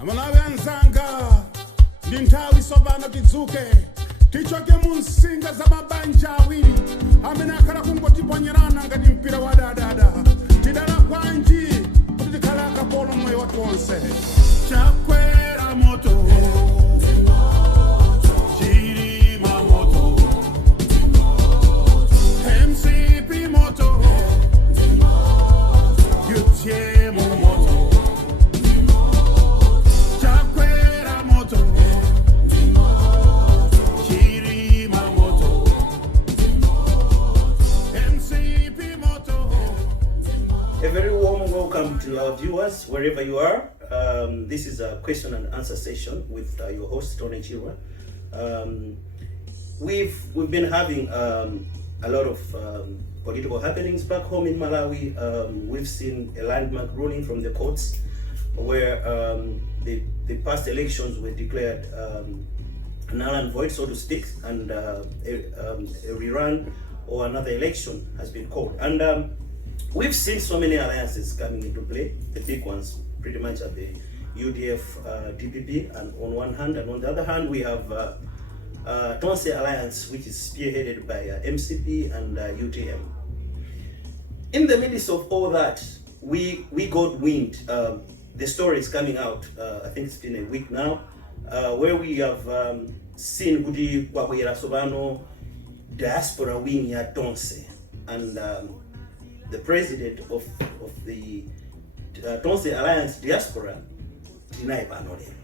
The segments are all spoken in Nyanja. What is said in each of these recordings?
Amalawi anzanga ndi nthawi tsopano tidzuke tichoke mu msinga za mabanja awiri amene akhala kungotiponyerana ngati mpira wa dadada. Tidala kwanji kuti tikhala akapolo moyo wathu wonse. Chakwera moto Chirima moto MCP moto Yutiemo moto Chakwera moto Chirima moto MCP moto. A very warm welcome to our viewers wherever you are. This is a question and answer session with your host Tony Chirwa. We've been having a lot of political happenings back home in Malawi. We've seen a landmark ruling from the courts where the past elections were declared null and void, so to speak, and a rerun or another election has been called. And we've seen so many alliances coming into play. The big ones pretty much are the UDF, DPP, and on one hand, and on the other hand, we have Tonse Alliance, which is spearheaded by MCP and UTM. In the midst of all that, we got wind. The story is coming out. I think it's been a week now, where we have seen Kuti Kwakwera Sobano Diaspora wing ya Tonse, and the president of the Tonse Alliance Diaspora, Tinai Panolero.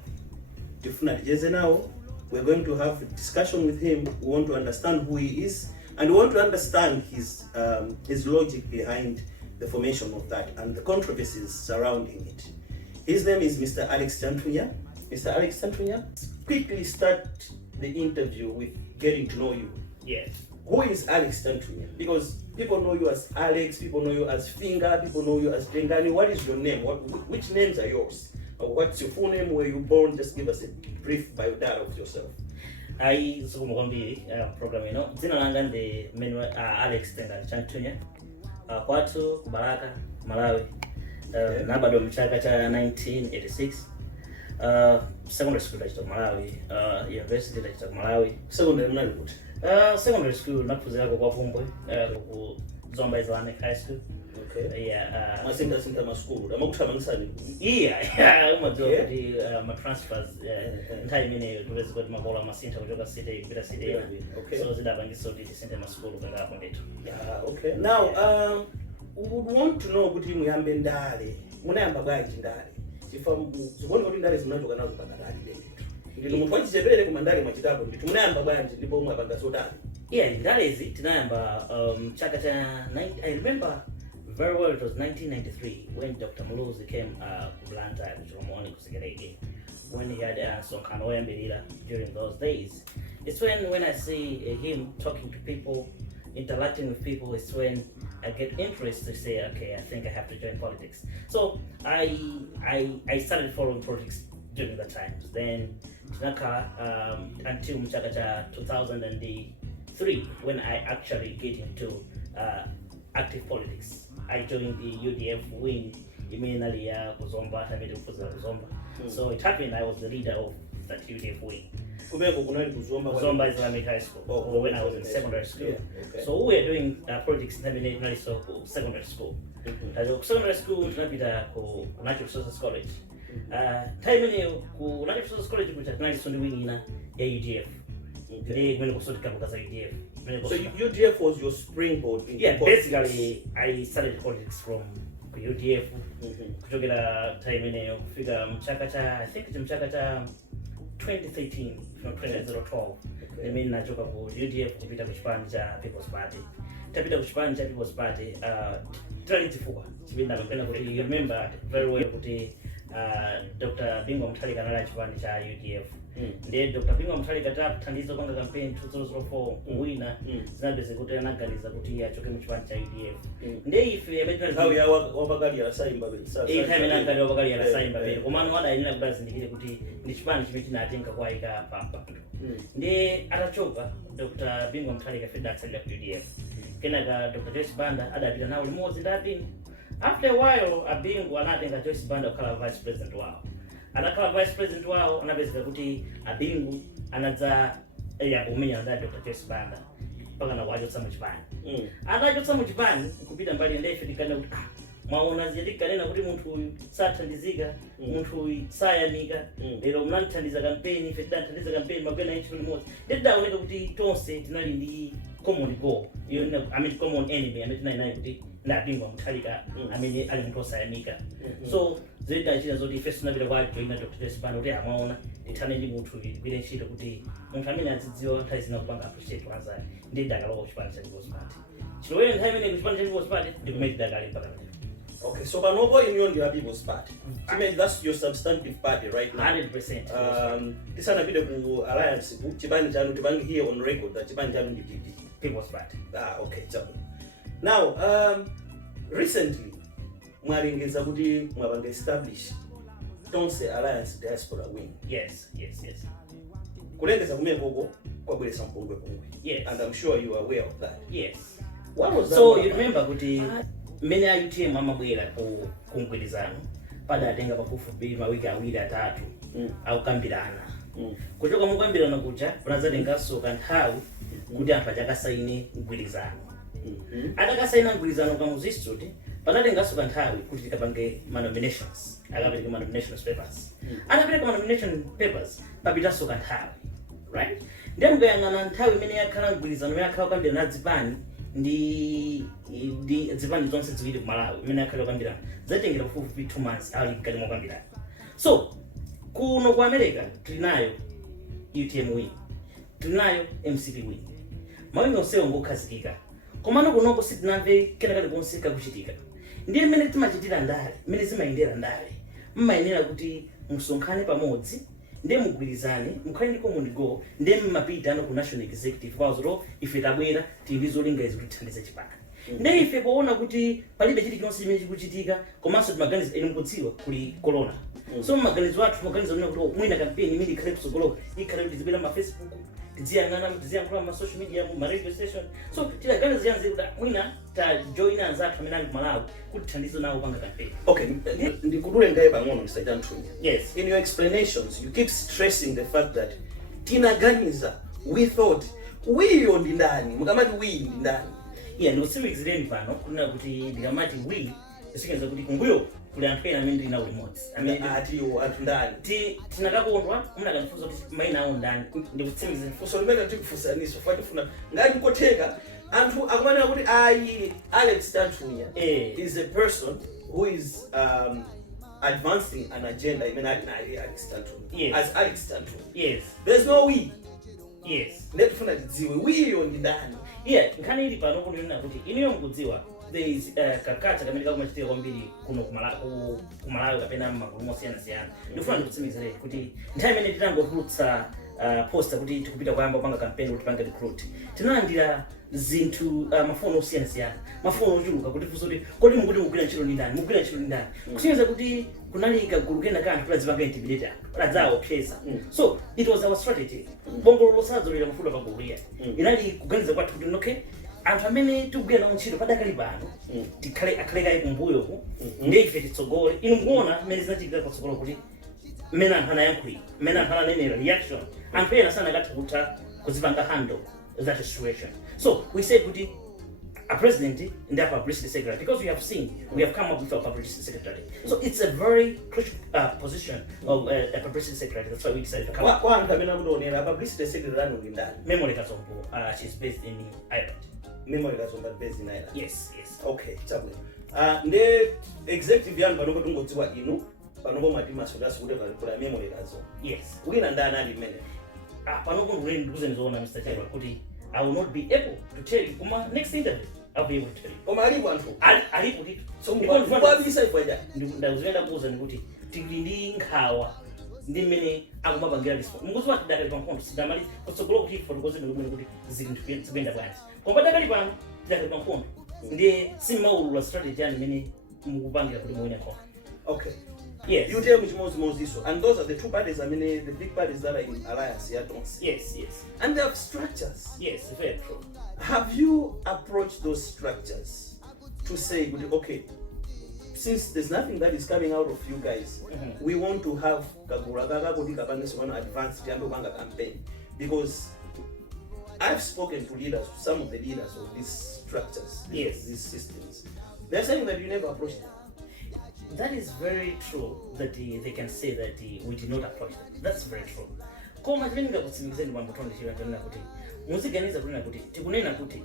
Definitely, now we're going to have a discussion with him. We want to understand who he is, and we want to understand his logic behind the formation of that and the controversies surrounding it. His name is Mr. Alex Chanthunya. Mr. Alex Chanthunya, quickly start the interview with getting to know you. Yes. Who is Alex Chanthunya? Because people know you as Alex, people know you as Finger, people know you as Dengani. What is your name? Which names are yours? What's your full name? Where you born? Just give us a brief biodata of yourself. Program zina langa ndi Alex Chanthunya kwatu Baraka Malawi. Nabado mchaka cha 1986. Secondary school at Malawi, university at Malawi. Secondary mnali. Secondary school nakuzira kwa Vumbwe ku Zomba Islamic High School. Okay. Yeah. Masinda masukulu. Amakuthamangisani. Yeah. Umadzoti ma transfers nthawi imene tulezi kuti makola masinta kuchoka city kupita city. Okay. So zidapangiso kuti tisente masukulu kangapo ndetu. Yeah, okay. Now, we would want to know kuti muyambe ndale. Munayamba bwanji ndale? Ziboni kuti ndale zimunachoka nazo pakadali ndetu. Ndino muntu wachipere kumandale mwachitapo nditu munayamba bwanji ndipo mwapanga sotani. Yeah, ndale izi tinayamba chaka cha I remember very well, it was 1993 when Dr. Muluzi came Blanta at Chirwa Kusigerege, when he had Sonkano Mbelila during those days. It's when I see him talking to people, interacting with people, it's when I get interest to say, okay, I think I have to join politics. So I started following politics during that time. Then Tinaka until Mchakacha 2003 when I actually get into active politics. I joined the UDF wing immediately Kuzomba, So it happened I was the leader of that UDF wing. Kuzomba Islamic High School, when I was in secondary school. Yeah, okay. So we were doing politics in secondary school. Secondary school tunapita ku Natural Resources College. Time ile ku Natural Resources College kuchakana sondi wing ina ya UDF. Okay. So UDF was your springboard into politics? Basically I started politics from UDF. Kutokera time ile kufika mchakacha, I think mchakacha 2013, no 2012. I mean nachoka ku UDF kupita kuchipani cha People's Party. Tapita kuchipani cha People's Party talitifuka. Chibinda kapenda kuti you remember very well kuti Dr. Bingo Muthalika nala chipani cha UDF. Ndiye Dr. Bingo Muthalika tathandiza kwanga campaign 2004 kuwina zinabeze kuti anaganiza kuti achoke muchipani cha UDF. Ndiye ife eventually how ya wabakali ya saimba besa. Time nanga wabakali ya saimba be. Komano wada ina kubazindikire kuti ndi chipani chimene chinatenga kwaika papa. Ndiye atachoka Dr. Bingo Muthalika feda akasali ku UDF. Kenaga Dr. Joyce Banda adapita nawo limodzi ndadini. After a while, Abingu anatenga Joyce Banda kala vice president wao. anakhala vice president wawo anapezeka kuti abingu anadza kumenya na Dr. Joyce Banda mpaka na wachotsa muchipani. Atachotsa muchipani kupita mbali ndefe tikana kuti mwaona ziyatikana kuti munthu uyu sathandizika, munthu uyu sayamika, lero mnathandiza campaign, ife tidathandiza campaign magwena ichi limodzi. Tidaoneka kuti tonse tinali ndi common goal, common enemy amene tinali nayo kuti ndapingwa muthalika amene ali munthu osayamika. So zidachita zoti ife tinapita kwa joina Dr. Joyce Banda kuti amwaona ndithane ndi munthu uyu gwire ntchito kuti munthu amene adzidziwa nthawi zina kupanga appreciate wanzake ndi dakalowa kuchipani cha People's Party. Chilowere nthawi imene kuchipani cha People's Party ndikumene dakali mpaka lero. Okay, so Panopo in your People's Party. I mean, that's your substantive party right now. 100%. This is a bit of alliance. Chipani chanu tibangi here on record that Chipani chanu ndi People's Party. Okay, chabu. Now, recently, mwaringeza kuti mwabanga establish Tonse Alliance Diaspora Wing. Yes. Kulengeza kumeko kwa bwele sampungwe. Yes. And I'm sure you are aware of that. Yes. What was that? So you remember kuti mene ayutie amabwera ku mgwirizano pada atenga pafupi mawiki awiri atatu akukambirana. Kuchoka mukambirana kuja unazatenganso kanthawi kuti anthu achakasaine mgwirizano. Atakasaina mgwirizano kamuzistuti panatenganso kanthawi kuti tikapange nominations. Akapereka nominations papers. Atapereka nomination papers papitanso kanthawi. Right? Ndiye mukayang'ana nthawi imene yakhala mgwirizano yakhala kukambirana nadzipani ndi dzipani zonse ziwiri ku Malawi imene yakhala kukambirana zatengera pafupi 2 months ali mkati mokambirana. So kuno ku America tulinayo UTM wing, tulinayo MCP wing, mawingi onsewo ngokhazikika komano kunopo sitinamve kenakali konse kakuchitika. Ndiye mmene timachitira ndale mmene zimayendera ndale mmayenera kuti msonkhane pamodzi ndiye mugwirizane mukhale ndi common goal ndiye mmapita ano ku national executive kwazo ife tabwera tili zolinga izi kuti tithandize chipani. Ndiye ife poona kuti palibe chilichonse chimene chikuchitika komanso timaganiza inu mukudziwa kuli corona. So maganizo athu maganizo kuti mwina campaign imene ikhale kusogolo ikhale kuti tizibwera ma Facebook tiziyang'ana tiziyankhula ma social media ma radio station. So tilaganiza yanze kuti mwina ta join anzathu amene ali ku Malawi kuti tithandize nawo panga campaign. Okay, ndikudule ngaye pang'ono Mr. Chanthunye. Yes. In your explanations, you keep stressing the fact that tinaganiza, we thought, we ndi ndani, mukamati we ndi ndani. Yeah, no serious pano kuna kuti ndikamati we sikenza kuti kumbuyo kuli anthu ena amene ndina remote. Atiwo anthu ndani. Tinakakondwa munakanifunza kuti maina awo ndani ndikutsimikiza funso limene tikufunsaniso fatifuna ngati nkotheka anthu akumanena kuti Alex Chanthunye is a person who is advancing an agenda imene ali nayo Alex Chanthunye. Yes. As Alex Chanthunye. Yes. There's no we. Yes. Ndetufuna tidziwe wiyo ndi ndani. Yeah, nkhani ili pano kunena kuti iniyo mkudziwa there is kakata kamene kakumachitika kwambiri kuno ku Malawi kapena magulu osiyana-siyana. Ndifuna ndikutsimikize kuti nthawi imene tinangotulutsa poster kuti tikupita kuyamba kupanga campaign kuti pange recruit. Tinalandira zinthu mafono osiyana-siyana, mafono ochuluka kuti funso kuti kodi mukuti mugwira ntchito ndi ndani, mugwira ntchito ndi ndani. Kusiyeza kuti kunali kagulu kena kanthu kazipanga intimidate kadzawo pesa. So it was our strategy. Bongo losazolera mafuta paguluya. Inali kuganiza kwathu kuti okay anthu amene tikugwira nawo ntchito padakali pano tikhale akhale kumbuyo ku ndiye ife titsogole. Inu mukuona mmene zinachitika patsogolo kuti mmene anthu anayankhulira, mmene anthu ananenera reaction anthu ena sanakatha kutha kuzipanga handle that situation. So we said kuti a president and a publicity secretary, because we have seen we have come up with a publicity secretary. So it's a very crucial position of a publicity secretary. That's why we decided to come up. Kwa anthu amene akuonera publicity secretary ndi ndani? Memory Kasombo, she's based in Ireland. Memory Kasombo based in Ireland. Yes. Okay, chabwino. Nde executive yanu panopo tingodziwa inu panopo mwatima sodasi kuti pali Memory Kasombo. Yes. Wina ndani ali mmene? Panopo ndikuzenizona Mr. Chirwa kuti I will not be able to tell you. Kuma next interview I'll be able to tell you. Koma alipo anthu. Alipo kuti. So mkwabisa ifwaja. Ndakuzenda kuuza ndikuti tili ndi nkhawa ndi mmene akumapangira response. Mukuziwa tidakali pamphongo sidamali kutsogolo kuti fotokoze ndikuti kuti zinthu zikuyenda bwanji. Koma padakali pano tidakali pamphongo. Ndiye simaulula strategy yani mmene mukupangira kuti muone khona. Okay. Yes. You tell me Moses, and those are the two parties, I mean the big parties that are in alliance here, Tonse. Yes. And they have structures. Yes, very true. Have you approached those structures to say, okay, since there's nothing that is coming out of you guys, we want to have advanced campaign, because I've spoken to leaders, some of the leaders of these structures, yes, these systems. They're saying that you never approached them. That is very true, that they can say that we did not approach them. That's very true. Koma tilinga kusimikizeni mambo tonde chiwa tona kuti muziganiza kuti nakuti tikunena kuti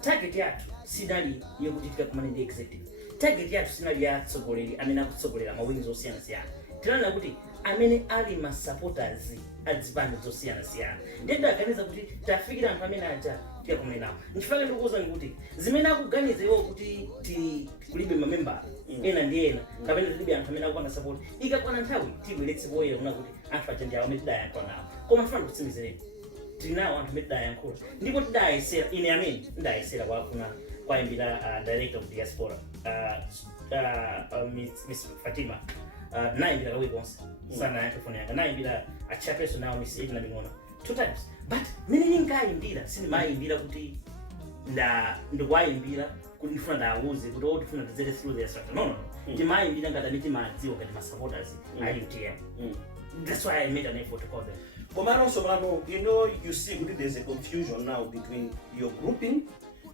target yathu sinali yokuti tikakumane ndi executive. Target yathu sinali ya tsogoleri amene akutsogolera mawingi osiyana siyana. Tinana kuti amene ali ma supporters adzipande zosiyana siyana. Ndenda aganiza kuti tafikira anthu amene aja tikakumane nawo. Nchifukwa ndikuuza kuti zimene akuganiza iwo kuti kulibe mamember ena ndi ena kapena tilibe anthu amene akupanga support ikakwana nthawi tibweretse poyera kuna kuti anthu aja ndi awo amene tidayankhula nawo. Koma tifuna kutsimikizireni tinawo anthu amene tidayankhula ndipo tidayesera ine amene ndayesera kwaimbira director of Diaspora Miss Fatima naimbira kawiri konse sana yankho phone yanga naimbira a chairperson now Miss Edna Mingona 2 times, but mene ningayimbira sindimayimbira kuti ndikwayimbira kuti ndifuna ndawuze kuti ndifuna ndizere through their structure. No. Timayimbira ngati amene timadziwa ngati ma supporters a UTM. That's why I made an effort to call them. Komano Sobrano, you see there's a confusion now between your grouping,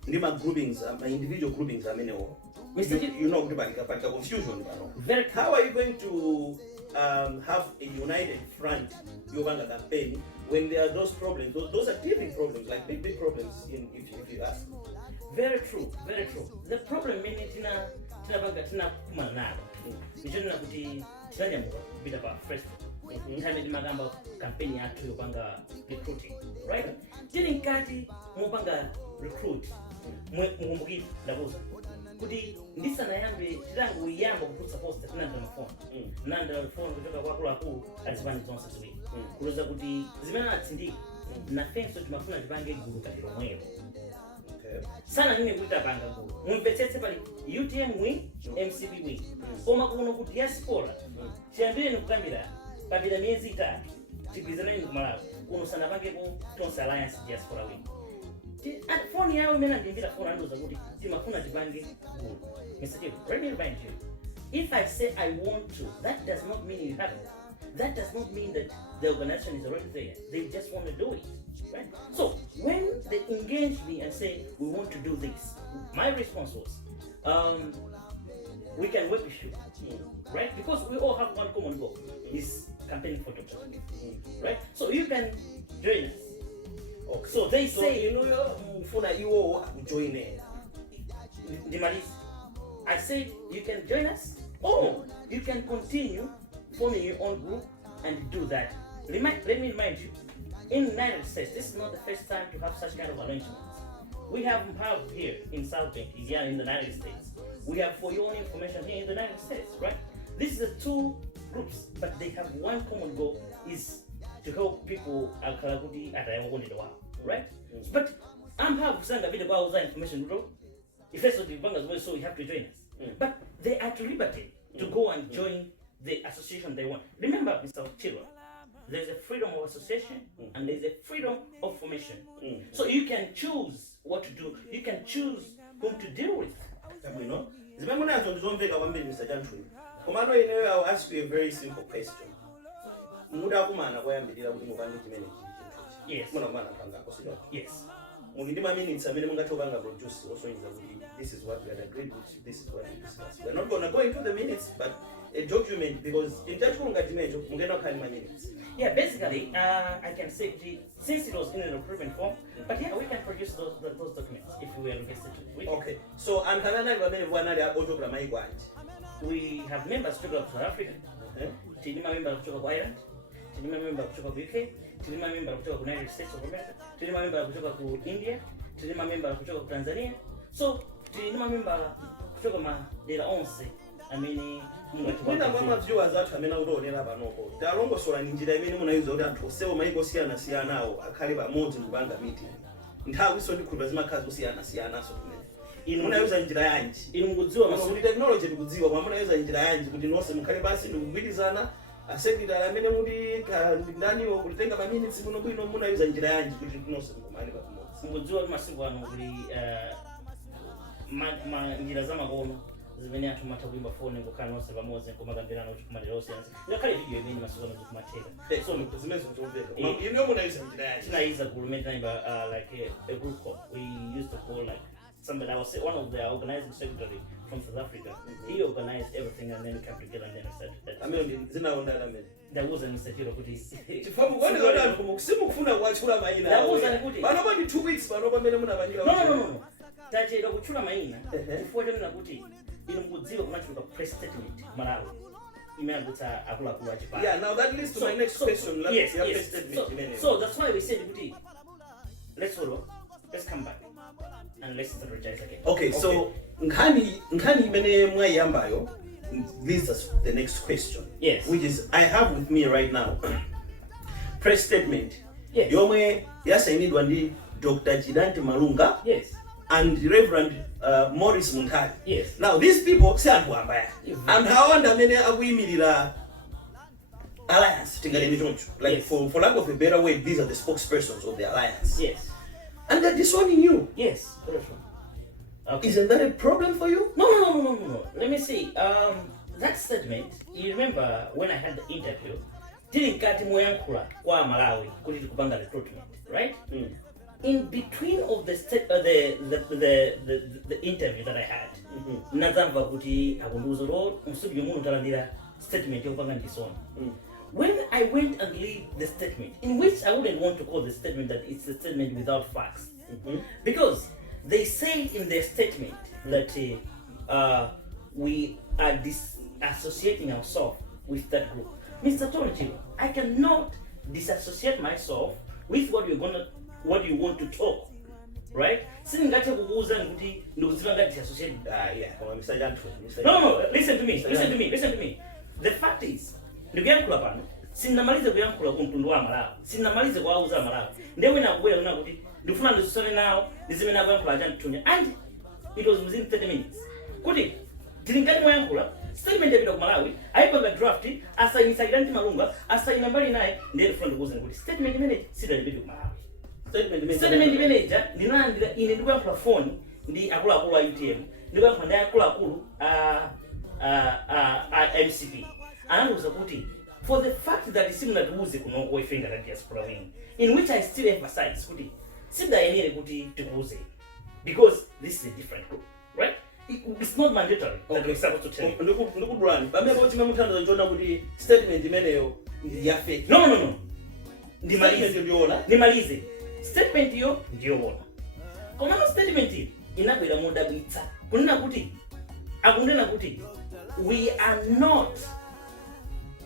my groupings, my individual groupings. I mean, you know, the confusion. How are you going to have a united front, Uganda campaign, when there are those problems? Those are teething problems, like big problems, if you ask. Very true, very true. The problem is tina kumana nalo. Nichona kuti tinanyamuka kupita pa Facebook. Nthawi ndimagamba campaign yathu yopanga recruiting, right? Tili nkati mopanga recruit mukumbukira ndakuza kuti ndisanayambe tilangu iyamba kuputsa poster tinanda mafoni nanda phone kutoka kwa akulu azipani zonse ziwiri kuloza kuti zimene atsindika na fenso timafuna tipange gulu kati lomwewo. Sana nime kuita panga gulu mumvetsetse pali UTM wing, MCP wing. Koma kuno ku Diaspora chiyambire nikukambira papita miezi 3 tipizaneni kumalawi kuno sana pange ku Tonse Alliance Diaspora wing. Phone yawo imene ndimbira phone andoza kuti timafuna tipange gulu. Mr. Chirwa, let me remind you, if I say I want to, that does not mean you have it. That does not mean that the organization is already there. They just want to do it, right? So when they engage me and say we want to do this, my response was, we can work with you, right? Because we all have one common goal: is campaigning for Dr. Right? So you can join us. Okay. So they say, you all join in. I said you can join us, or you can continue forming your own group and do that. Let me remind you, in the United States, this is not the first time to have such kind of arrangements. We have here in South Bank, here in the United States. We have, for your own information, here in the United States, right? This is the 2 groups, but they have one common goal, is to help people right? But I'm happy to send a bit about that information, bro. If that's what the bankers will, so you have to join us. But they are at liberty to go and join the association they want. Remember, Mr. Chirwa, there's a freedom of association and there's a freedom of formation. So you can choose what to do. You can choose whom to deal with. You know, Mr. Chanthunnya. I'll ask you a very simple question. Yes. Yes. This is what we had agreed with, this is what we discussed. We're not going to go into the minutes, but a document, because in that minutes. Yeah, basically, I can say, since it was in a recruitment form, but yeah, we can produce those documents if we are invested to. Okay, so we have members of South Africa, members of Ireland, members of UK, members of United States of America, members of India, members of Tanzania. So, member of Madera Onse. I mean, viewers that I mean, I don't know. There are almost one injury. I mean, when I use that, so my Gosiana Siana, a caliber mountain banga meeting. And how we saw the Kubazma Kazosiana Siana. In when I was in Giant, in Guzua, technology with Zio, when I was in Giant, with the Northern Calibas in Vidizana, I said that I mean, Daniel would think about minutes when I was in Giant, which is Northern Calibas. Guzua Masiwan, Nilazama Gono, zimene anthu matha kuimba phone ngokhala nonse pamodzi nkomakambirana kuti kumaterose yansi ngakhale video imene masuku ano zikumatheka so zimene zikutomveka ino munayisa njira yachi tinayisa group naimba like a group call we used to call like somebody. I was one of the organizing secretary from South Africa. He organized everything and then we came together and then we started that. I mean, there was an Mr. Kuti. That was an Kuti. But nobody 2 weeks, but nobody no. Tache do kuchula maina. Before them na Kuti. Inomudziwa kumachuka press statement Malawi. Yeah, now that leads to my next question. Yes. So that's why we said Kuti. Let's come back. And let's strategize again. Okay, so Nkani mene mwayambayo. This is the next question. Yes. Which is I have with me right now. Press statement. Yes. Yomwe yasainidwa ndi Dr. Chidante Malunga. Yes. And Reverend Morris Muntari. Yes. Now these people say Antuambaya. And how under many akuyimirira alliance like yes. for lack of a better word, these are the spokespersons of the alliance. Yes. And they're disowning you. Yes. Okay. Isn't that a problem for you? No. Let me see. That statement, you remember when I had the interview, didn't cut moyankula kwa Malawi kuti kupanga recruitment, right? In between of the interview that I had, nazamva kuti akunduzoro msubi yomuntu talandira statement yokupanga ndisona. When I went and read the statement, in which I wouldn't want to call the statement that it's a statement without facts, because they say in their statement that we are disassociating ourselves with that group. Mr. Tonse, I cannot disassociate myself with what you want to talk, right? No, listen to me. The fact is, ndikuyankhula pano sinamalize kuyankhula kumtundu wa Malawi, sinamalize kuwauza Malawi. Ndewe nakubwera kuna kuti ndifuna ndisone nawo ndizimene akuyankhula achantunya, and it was within 30 minutes. Kuti tilinkani moyankhula statement yapita ku Malawi, ayipanga draft, asayinisa Chidante Malunga, asayina mbali naye, ndiye ndifuna ndikuwuzeni kuti statement imene sidalipita ku Malawi. Statement manager ndinalandira ine ndikuyankhula phone ndi akuluakulu a UTM, ndikuyankhula ndi akuluakulu MCP. Ananduza kuti for the fact that similar to uze kuno kuifinga la diaspora wing, in which I still emphasize kuti sidayenere kuti tikuuze, because this is a different group, right? It's not mandatory that we're supposed to tell you. Ndikubulani pamene kuti mamuthandaza njona kuti statement imeneyo ya fake. No. Ndimalize. Statement yo ndiyoona. Koma statement inabwera modabwitsa. Kunena kuti akundena kuti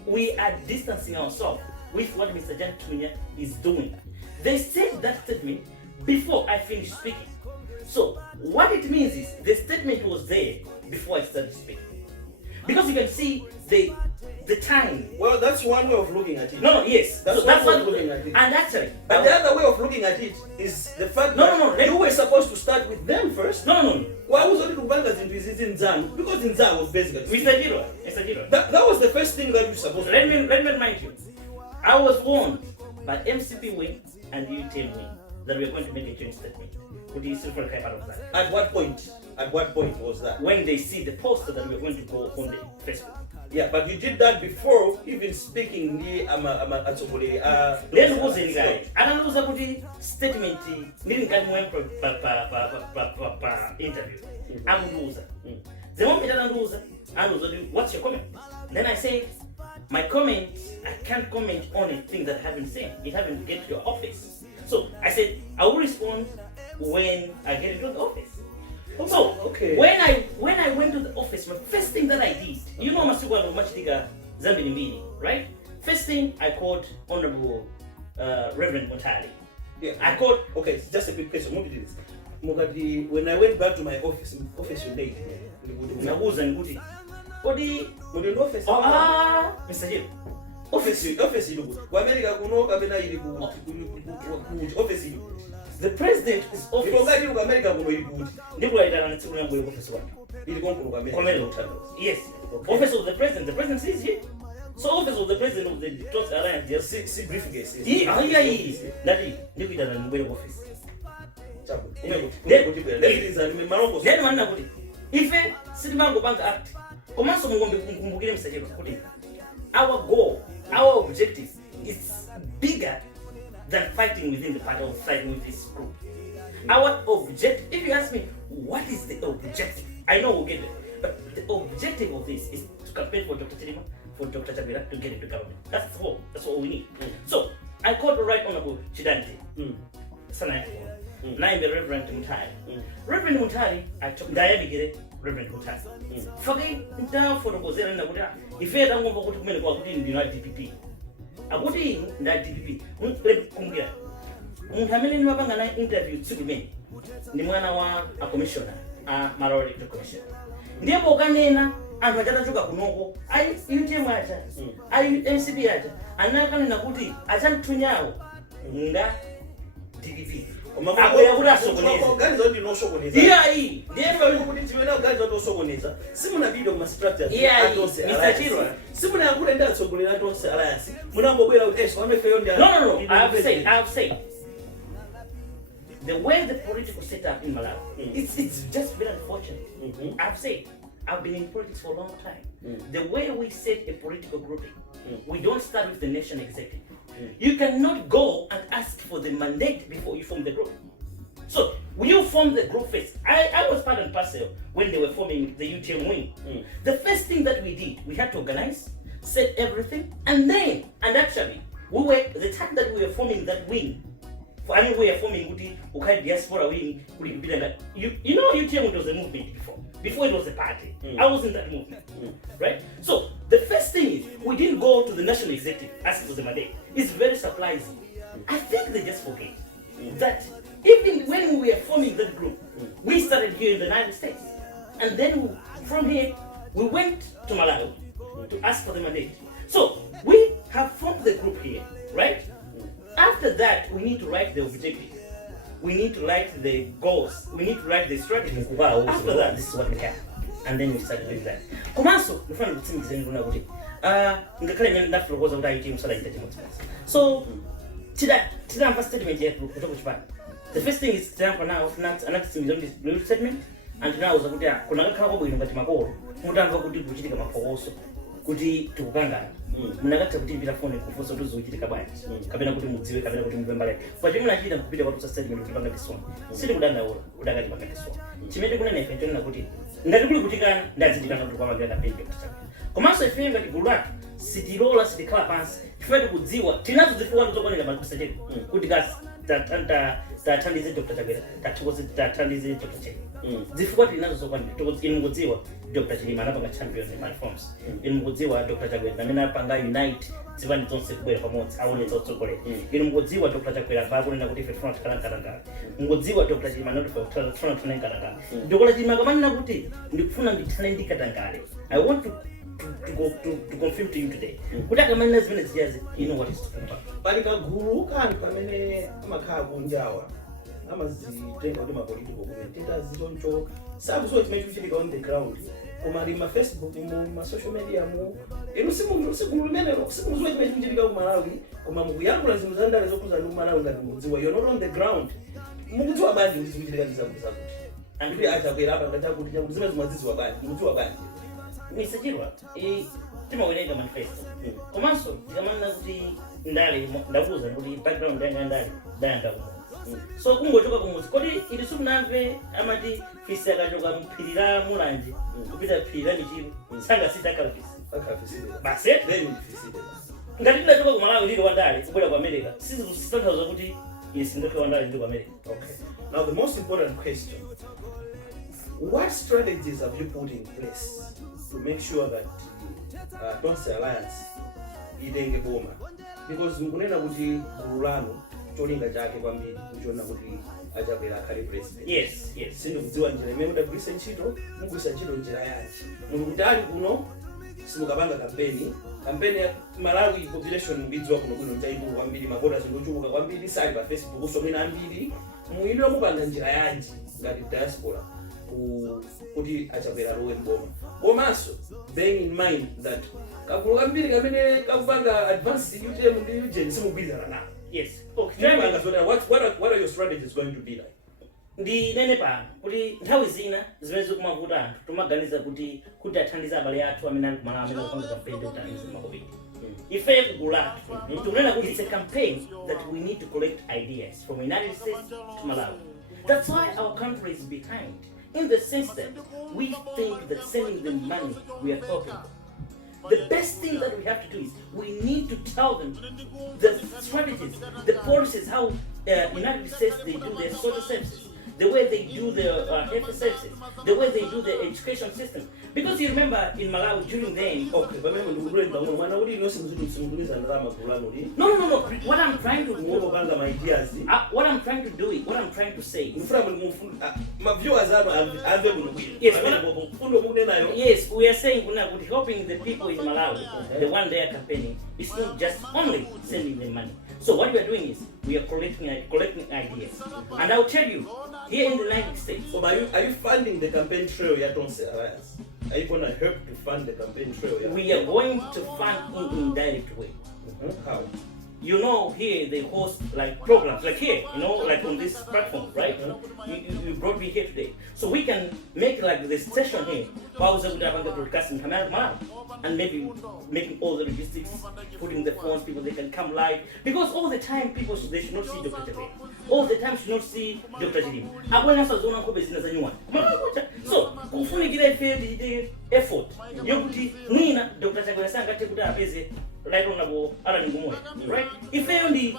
we are distancing ourselves with what Mr. CHANTHUNYA is doing. They said that statement before I finished speaking. So what it means is the statement was there before I started speaking. Because you can see the time. Well, that's one way of looking at it. No, yes. That's one way of looking at it. And actually, but the other way of looking at it is the fact that you were supposed to start with them first. No. Why was only Kubanga into Nzam? Because Nzam was basically Mr. Chirwa. That was the first thing that you supposed to do. Let me remind you. I was warned by MCP wing and UTM wing that we are going to make a joint statement. Would you still part of that? At what point? At what point was that? When they see the poster that we are going to go on the Facebook. Yeah, but you did that before even speaking the then who's in guy? Anauza kuti statement ndiri ngani pa interview. Amuuza. The moment anauza what's your comment? Then I say my comment, I can't comment on a thing that I haven't seen. It haven't get to your office. So I said I will respond when I get into the office. So okay. When I went to the office, the first thing that I did, you know, Masuwa Machidiga Zambini, right? First thing I called Honorable Reverend Muntari. Yeah. I called. Okay, just a quick question. Mugadi, when I went back to my office you late. Nabuza Nguti. Odi office. Mr. Hill. Office you go. America kuno kabena ili office you. The president's office. Yes. Okay. Office of the president. The president is here. So office of the president of the Tonse Alliance. Just see briefcase. Yeah. That office. Then ife sitimango banga act komanso mungombe kumbukire msachero kuti our goal, our objective is bigger than fighting within the party or fighting with this group. Our objective, if you ask me what is the objective, I know we'll get there, but the objective of this is to campaign for Dr. Chirwa, for Dr. Chabera to get into government. That's all we need. So I called the Right Honorable Chidante. Sana na the Reverend Mutari. Reverend Mutari, I took Diamigere, Reverend Mutari. Forget down for the Gozera Naguda. If you don't want to come in the DPP, I would in that DPP. Kungia. Munhamini Mabanga na interview to me. Ni mwana wa a commissioner, a minority commission. Ndiye bokanena anataka chuka kunoko. Ai UTM acha. Ai MCP acha. Anakana kuti achantunyawo nga DPP. Akoya kuti asokoneza. Organizo ndi no sokoneza. Ndiye ndiye kuti chimene organizo ndo sokoneza. Simuna video ma structure Tonse. Mr. Chirwa. Simuna yakule ndi atsogolera Tonse alliance. Munangobwera kuti eso amefeyo ndi. No. I have said. The way the political setup in Malawi, it's just very unfortunate. I've said, I've been in politics for a long time. The way we set a political grouping, we don't start with the national executive. You cannot go and ask for the mandate before you form the group. So, when you form the group first, I was part and parcel when they were forming the UTM wing. The first thing that we did, we had to organize, set everything, and actually, the time that we were forming that wing, we are forming Diaspora wing. You know UTM was a movement before it was a party. I was in that movement, right? So the first thing is we didn't go to the national executive asking for the mandate. It's very surprising. I think they just forget that even when we were forming that group, we started here in the United States, and then from here we went to Malawi to ask for the mandate. So we have formed the group here, right? After that, we need to write the objectives. We need to write the goals. We need to write the strategies. After that, this is what we have. And then we start doing that. Komanso, the front of the team is in Runabuti. Ngakale nyani ndafu lokoza uta iti msala ita timu expense. So, tida statement here kutoka kuchipana. The first thing is tida now another team is on this statement, and now is akutia kuna kama kwa bwino ngati makoro. Mutamva kuti kuchitika mapogoso. Kuti tukukangana. Munakata kuti bila phone kufuso tuzochitika bwanji. Kapena kuti mudziwe kapena kuti mupembale. Kwa chimwe nachita kupita kwa statement kuti panga kisona. Sili kudanda ora, udakati panga kisona. Chimene kuna nefe tona kuti ngati kuli kutikana ndazidikana kuti kwa magenda page kutsaka. Komanso ife ngati gulwa sitirola sitikhala pansi. Ife kudziwa tinazo zifuwa ndozokoneka makusacheka. Kuti kasi tathandize Dr. Chabera, tathandize Dr. Chirwa. Zifuwa tinazo zokoneka. Inungudziwa Dr. Chirwa anapanga champion in my forms. Inungudziwa Dr. Chabera namena panga unite zivani zonse kubwera pamodzi aone zotsogolera. Inungudziwa Dr. Chabera vakunena kuti ife tufuna tikalangala. Ngodziwa Dr. Chirwa anatufuna tufuna tikalangala. Dr. Chirwa kamanena kuti ndikufuna ndithane ndikatangale. I want to confirm to you today. Kutaka manena zimene zijazi, you know what is talking about. Palika guru kandi pamene amakhala kunjawa. Amazitenga kuti ma political commentators zitonchoka. Sakuzo chimene chichitika on the ground. Koma ma Facebook ma social media mu sikumene sikumuzwe chimene chichitika ku Malawi, koma mukuyankhula zinthu zandale zokuza ndi Malawi ngati mudziwa. You're not on the ground. Mukudziwa bandi kuti zichitika zakuti. And kuti achakwera apa ngati kuti zimene zimadziwa bandi, mukudziwa bandi. Mr. Chirwa, timawerenga manifesto. Komanso tikamanena kuti ndale ndakuza kuti background yanga ndale dayanga. So kungochoka kumuzi kodi ili sunamve amati fisi akachoka mphirira mulanje kupita phirira michiro sanga sitakala fisi. Basi then fisi. Ngati ndachoka ku Malawi ndili wandale kubwera ku America. Sizitanthauzwa kuti yes ndoke wandale ndili ku America. Okay. Now the most important question. What strategies have you put in place to make sure that Tonse Alliance idenge boma? Because nkunena kuti gulano cholinga chake kwambiri kuchona kuti achakwera akhale president. Yes. Sindikudziwa njira imene mudagwiritsa ntchito, mugwiritsa ntchito njira yanji. Munthu kuti ali kuno simukapanga kampeni ya Malawi population mbidziwa kuno kuno chaikulu kwambiri, maboda zindochuluka kwambiri, sali pa Facebook usomena ambiri. Muyidwa mupanga njira yanji ngati diaspora kuti achakwera lowe mboma. Komanso bearing in mind that kakulu kambiri kamene kakupanga advance UTM ndi UGN simugwirizana nawo. Yes. Okay. What are your strategies going to be like? ndi nene pano kuti nthawi zina zimene zikumavuta anthu tumaganiza kuti athandiza abale athu amene ali kumalawi amene akupanga campaign kuti athandize makobidi. Ife kugula tukunena kuti it's a campaign that we need to collect ideas from United States to Malawi. That's why our country is behind, in the sense that we think that sending them money we are helping them. The best thing that we have to do is we need to tell them the strategies, the policies, how United States they do their social services, the way they do their health services, the way they do the education system. Because you remember in Malawi during then. Okay, but when you read down, when I would know some No. What I'm trying to do. What I'm trying to do is what I'm trying to say. My viewers are Yes, we are saying we're helping the people in Malawi, the one they are campaigning. It's not just only sending them money. So what we are doing is we are collecting ideas. And I'll tell you, here in the United States. So are you funding the campaign trail ya Tonse Alliance? Are you going to help to fund the campaign trail? We are going to fund in indirect way. How? You know, here they host like programs, like here, you know, like on this platform, right? You brought me here today. So we can make like this session here, broadcasting camera, and maybe making all the logistics, putting the phones, people they can come live. Because all the time people they should not see Dr. Jabe. All the time should not see Dr. Jabe. So, kufuni gila effort. Yokuti nina Dr. Jabe sanga tekuta apeze right on abo ala ngumwe. Right? If you ndi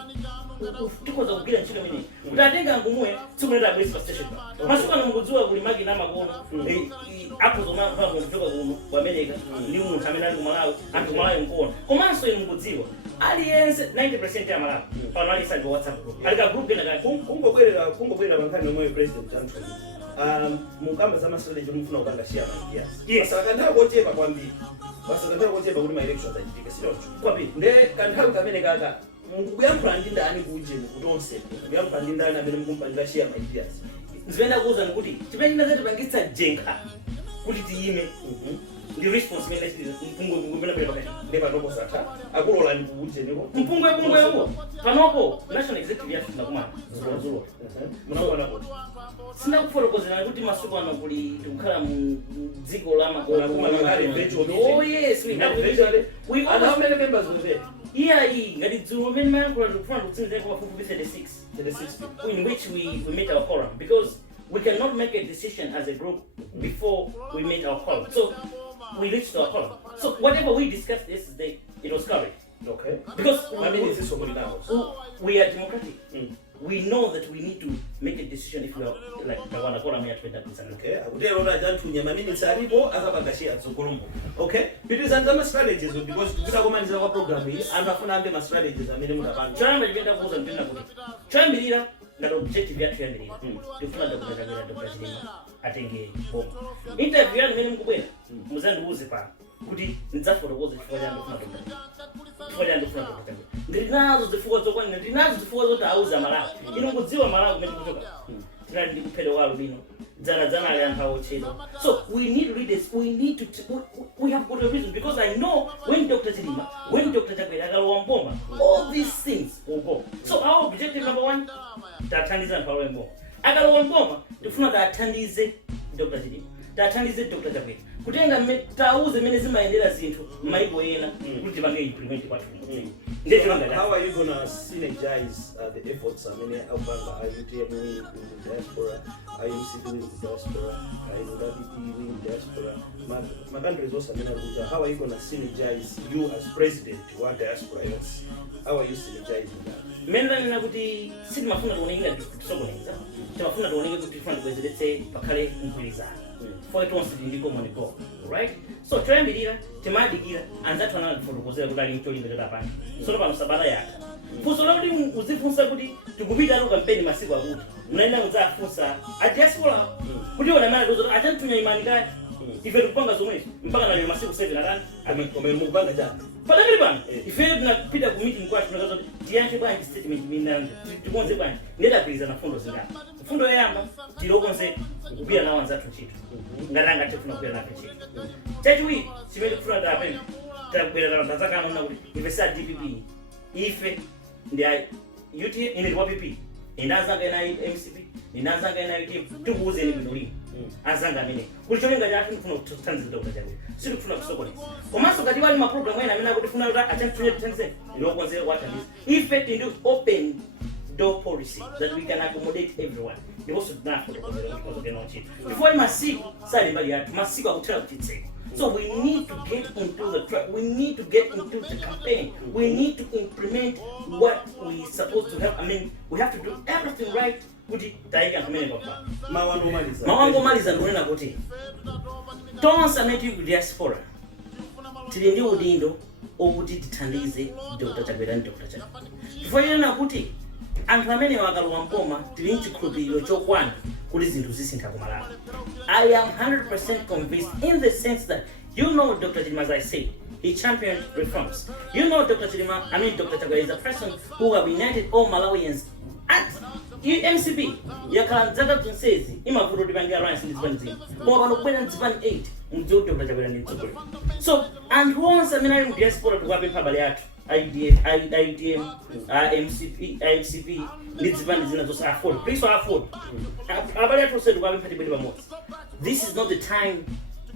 tukoza kugira nchilo mini. Utatenga ngumwe tumuneda base station. Masuka nguzua kulimagi na magono. Hapo zoma kwa kutoka kwa America ni umuntu amene ali kumalawi anthu malawi nkona komanso inu mukudziwa aliyense 90% ya malawi pano ali sa WhatsApp group ali ka group ina ka kungobwera bankhani nomwe president Anthony mukamba za strategy mufuna ukanga share ideas basa kanthawi kochepa kwambiri kuti ma elections achitika sio kwambiri nde kanthawi kamene kaka mukuyankhula ndi ndani kuje kutonse mukuyankhula ndi ndani amene mukumpanga share ideas nzipenda kuuza nikuti chimene ndazatipangitsa jenga kuti tiyime ndi responsibility mpungu mbele pakati ndeba noko sata akulola ndikuje niko mpungu yako panopo national executive yafu ndakumana zulo munaona kuti sina kufotokozera kuti masuku ano kuli tikukhala mu dziko la makola oh yes we how many members were there ngati dzulo mene mayankula tikufuna kutsinzira kwa fupi 36 in which we made our quorum because we cannot make a decision as a group before we made our quorum. So we reached our quorum. So whatever we discussed yesterday, it was carried. Okay. Because I mean, is this what we are democratic. We know that we need to make a decision if we are like the one quorum here 20%. Okay. Akutero Chantunya mamini saripo azabangashia tsokolombo. Okay. Because and strategies because kunakomaniza kwa program hii anafuna ambe ma strategies amene mutapanga. Chama ndipenda kuuza mpenda kuti. Chambirira ngalo objective yathu yambirira. Tikufuna dokuzakira Dr. Chirwa atenge bomba. Interview yanu mene mukubwera. Muzandiuze pa kuti ndidzafotokoza chifukwa cha ndofuna Dr. Ndinazo zifuwa zokwanira, ndinazo zifuwa zoti auza Malawi. Ino kudziwa Malawi kumene kutoka. Tinali ndikuphedwa walo bino. Dzana ali anthu awochedwa. So we need leaders. We have got a reason because I know when Dr. Chirwa, when Dr. Jabe akalowa mboma, all these things will go. So our objective number 1, tathandiza anthu alowa mboma. Akalowa mboma, ndifuna tathandize Dr. Chirwa. Tathandize Dr. Jabe. Kutenga tauze mene zimayendera zinthu maiko ena kuti bange implement kwathu. How are you going to synergize the efforts? I mean, are you doing in the diaspora? Are you doing the diaspora? Are you doing the diaspora? My country is also how are you going to synergize you as president to our diaspora? How are you synergizing that? Menda nina kuti sidi mafuna tuonenga tusogoneza. Tumafuna tuonenga kuti tufuna tuwezeletse pakale mkulizana. For it wants to be common goal, right? So trembirira temadigira anzatu ana kufotokozera kuti ali ntoli mbere tapani. So pano sabata yaka. Fuso lodi uzifunsa kuti tikupita ro campaign masiku akuti. Unaenda kuzafunsa a diaspora. Kuti ona mali kuzo achantunya imani kai. Ife tukupanga zomwe mpaka na masiku 7 na ndani. Mukupanga jana. Padakali bana. Ife tunapita ku meeting kwa tunazo tiyanke bwana statement minanga. Tukonze bwana. Ndeta kuiza na fundo zingapa. Fundo yamba tilokonze kubira nawo anzatu ntchito. Ngatanga tefuna kubira nawo ntchito. Chachiwiri chimene kufuna tapeni. Tabwera tanzakana na kuti ife sa DPP. Ife ndi UT ine ndi WPP. Inazanga ina MCP, inazanga ina UTM, tukuuze ni binuli. Azanga mine. Kulicholenga yatu kufuna kutanzi Dr. Chagwera. Sio kufuna kusokoleza. Komanso kati wali ma program wena amena kuti funa attempt to tanzi. Ilo kwanze what is. Effect into open door policy that we can accommodate everyone. It was not for the because before I must see so we need to get into the track. We need to get into the campaign. We need to implement what we supposed to have. I mean, we have to do everything right. Kuti taiga kumene papa. Mawango maliza ndonena kuti. Tonse native diaspora. Tili ndi udindo okuti tithandize Dr. Chagwera ndi Dr. Chagwera. Tifanira kuti anthu amene wakalowa mpoma tili nchikhulupiriro chokwana kuti zinthu zisintha kumalawi. I am 100% convinced in the sense that you know Dr. Chirwa, as I said, he championed reforms. You know Dr. Chirwa, Dr. Chagwera is a person who have united all Malawians at MCP. Yakala Tonse imavuto dibangira alliance in this one. Kwa kwenda nzipani 8 mzuri Dr. Chagwera ni mtsukuli. So and once in diaspora tuwape pabali yatu. IDM, MCP, IMCP, nizipani zinazosa afford. Please afford. Abali yatu said tuwape pati beli pamoja. This is not the time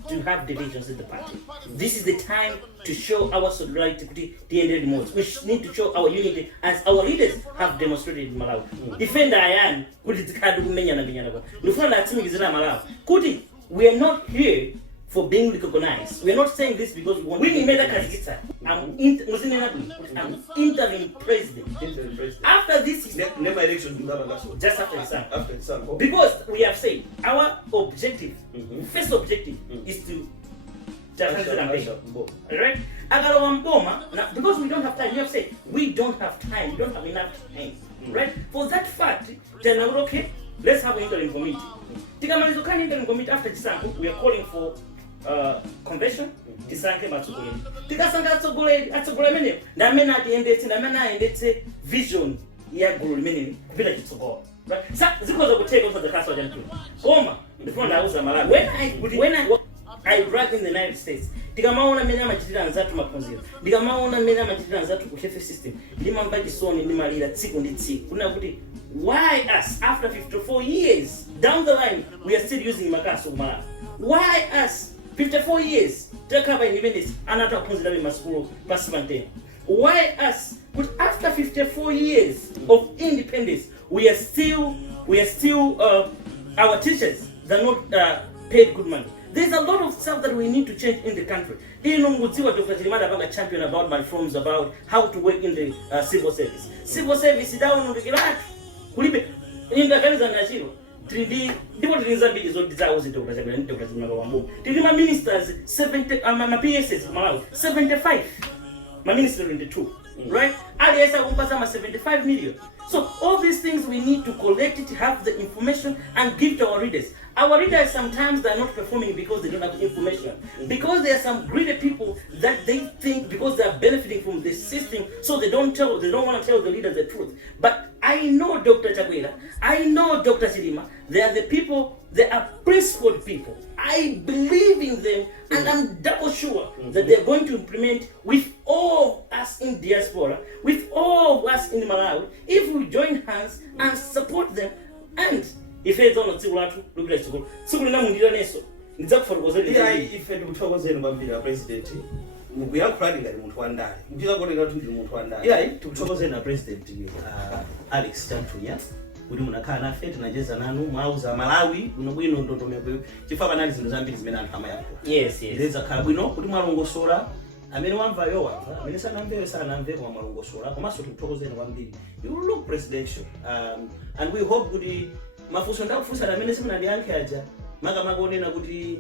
to have divisions in the party. This is the time to show our solidarity to the end of the We need to show our unity as our leaders have demonstrated in Malawi. Defender Ayan, Kuti, we are not here for being recognized. We are not saying this because we want to made a I'm interim president. After this never election just after the sun. Because we have said our objective, first objective is to right? Because we don't have time, you have said we don't have time, we don't have enough time. Right? For that fact, then okay, let's have an interim committee. Interim committee after December, we are calling for convention. Tisanke matsogoleni. Tikasanga atsogoleni na mena endetse vision ya gulu limene kupita chitsogolo. Right? Zikoza kuteka for the class of them. Koma, before nauza Malawi. When I work in the United States, tikamaona mena machitira nzatu maphunziro. Ndikamaona mena machitira nzatu ku health system. Ndimamva chisoni ndimalira tsiku ndi tsiku. Kuna kuti why us after 54 years down the line we are still using makaso Malawi? Why us 54 years take independence anata phunzira be masukulu pasipante? Why us? But after 54 years of independence we are still our teachers, they're not paid good money. There's a lot of stuff that we need to change in the country. Dr. Chirwa a champion about my reforms, about how to work in the civil service. Civil service is down on the Iraq. In the Canada National 3D, people in Zambia is all desires Dr. Chirwa. My ministers 70, my PSs 75. My minister in the two. Right? Aliasa 75 million. So all these things we need to collect it, have the information and give to our readers. Our readers sometimes they are not performing because they don't have information. Because there are some greedy people that they think because they are benefiting from the system, so they don't want to tell the leaders the truth. But I know Dr. Chagwera, I know Dr. Chirwa, they are the people, they are principled people. I believe in them and I'm double sure that they're going to implement with all of us in diaspora, with all of us in Malawi, if we join hands and support them. And if it's on a Tiwatu, look at school. So we know neso. It's up for was it? If it would talk about president, we are planning at Mutwanda. We are going to Mutwanda. Yeah, to talk a president, Alex Chanthunya. We do not kind fit and just an Mauza Malawi, we know don't know if I analyze the Zambians men and Hamaya. Yes, there's a car we know, Putumarongo Sora. I mean, one Viola, Minister Nambe, Marongo Sora, Master to Toes and 1 billion. You will look presidential. And we hope good. Mafusonda kufusa na minister na yankaja maga magone na kuti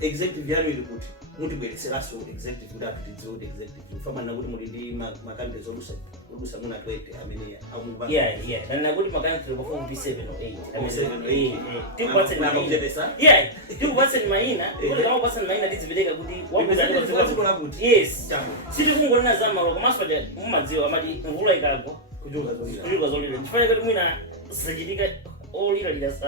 executive yanu ili kuti muti bweresera so executive kuda kuti zo executive fama na kuti mulindi makande zolusa muna 20 amene amuba yeah na kuti makande ko 7 or 8 tiku what's in maina tiku what's in maina kuti kama what's in maina dizibeleka kuti wakuzalika kuti yes siti kungona zama ko maswade mumadziwa amati mvula ikago kujuka zolile chifanya kuti mwina sajidika all leaders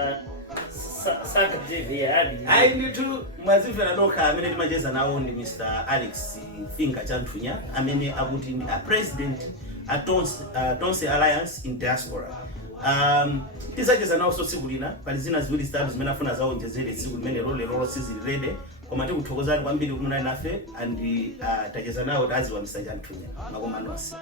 saka TV hadi I need to mazifa na doka amene timacheza nawo ndi Mr. Alex Chanthunya amene akuti a president a Tonse Alliance in Diaspora. Tisacheza nawo so tsiku lina pali zina ziwiri zitatu zimene afuna zaonjezere tsiku limene lero sizilirede koma tikuthokozani kwambiri kumunali nafe and tacheza nawo taziwa msanja Chanthunya makoma nonse.